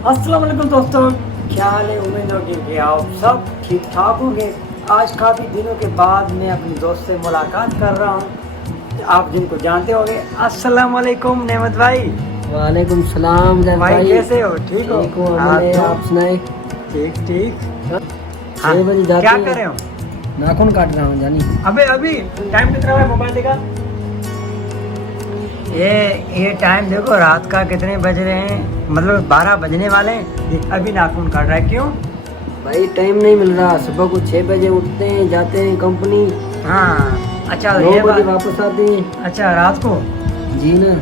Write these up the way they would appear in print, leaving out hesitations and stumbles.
अस्सलाम वालेकुम दोस्तों, क्या हाल है। उम्मीद होगी कि आप सब ठीक ठाक होंगे। आज काफ़ी दिनों के बाद मैं अपने दोस्त से मुलाकात कर रहा हूँ, आप जिनको जानते होंगे। अस्सलाम वालेकुम नेमत भाई। वालेकुम सलाम भाई कैसे हो? ठीक हो? ठीक हूँ अमन, आप सुनाए। ठीक ठीक। हाँ, 6 बजे जाते क्या हैं। कर रहे हो? नाखून काट रहा हूँ जानी। अबे अभी टाइम कितना है? मोबाइल देखा। ये टाइम देखो, रात का कितने बज रहे हैं, मतलब 12 बजने वाले हैं, अभी नाखून काट रहा है। क्यों? भाई टाइम नहीं मिल रहा। सुबह को 6 बजे उठते हैं, जाते हैं कंपनी, हाँ अच्छा, 9 ये बजे बात। वापस आते हैं। अच्छा, रात को। जी ना।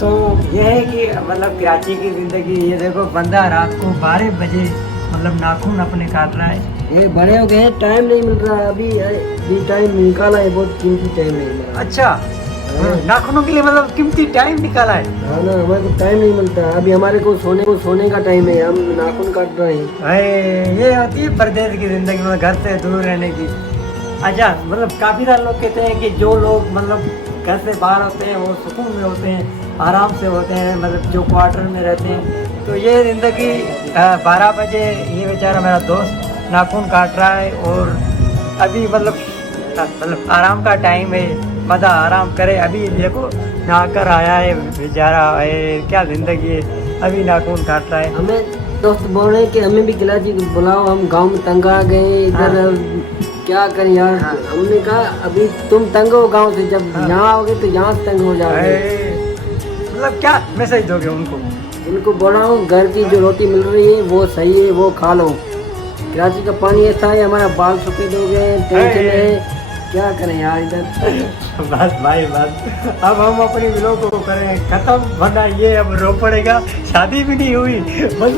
तो ये है कि मतलब कराची की ज़िंदगी, ये देखो बंदा रात को 12 बजे मतलब नाखून अपने काट रहा है। ये बड़े हो गए हैं, टाइम नहीं मिल रहा। अभी टाइम निकाला है, बहुत कीमती टाइम है मेरा। अच्छा, नाखूनों के लिए मतलब कीमती टाइम निकाला है। हाँ ना, हमारे को टाइम नहीं मिलता। अभी हमारे को सोने का टाइम है, हम नाखून काट रहे हैं। भाई ये होती है परदेश की ज़िंदगी, मतलब घर से दूर रहने की। अच्छा, मतलब काफ़ी सारे लोग कहते हैं कि जो लोग मतलब घर से बाहर होते हैं वो सुकून में होते हैं, आराम से होते हैं, मतलब जो क्वार्टर में रहते हैं। तो ये ज़िंदगी 12 बजे ये बेचारा मेरा दोस्त नाखून काट रहा है, और अभी मतलब आराम का टाइम है, मज़ा आराम करे। अभी देखो नहाकर आया है बेचारा, क्या ज़िंदगी है, अभी नाखून काट रहा है। हमें दोस्त बोल रहे हैं कि हमें भी कराची बुलाओ, हम गांव में तंग आ गए इधर। क्या करें यार। हाँ। हमने कहा अभी तुम तंग हो गांव से, जब हाँ। यहाँ आओगे तो यहाँ से तंग हो जाओगे। मतलब क्या मैसेज दोगे उनको? उनको बोला हूँ घर की जो रोटी मिल रही है वो सही है, वो खा लो। कराची का पानी ऐसा है, हमारा बाल सफेद हो गए, टेंशन है। क्या करें यार इधर। बस भाई बस, अब हम अपनी व्लॉग को करें खत्म, वरना ये अब रो पड़ेगा। शादी भी नहीं हुई, बस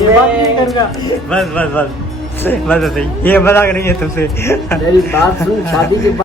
ये बात नहीं करूँगा। बस बस बस बस, ये मजाक नहीं है तुमसे। मेरी बात सुन, शादी के बाद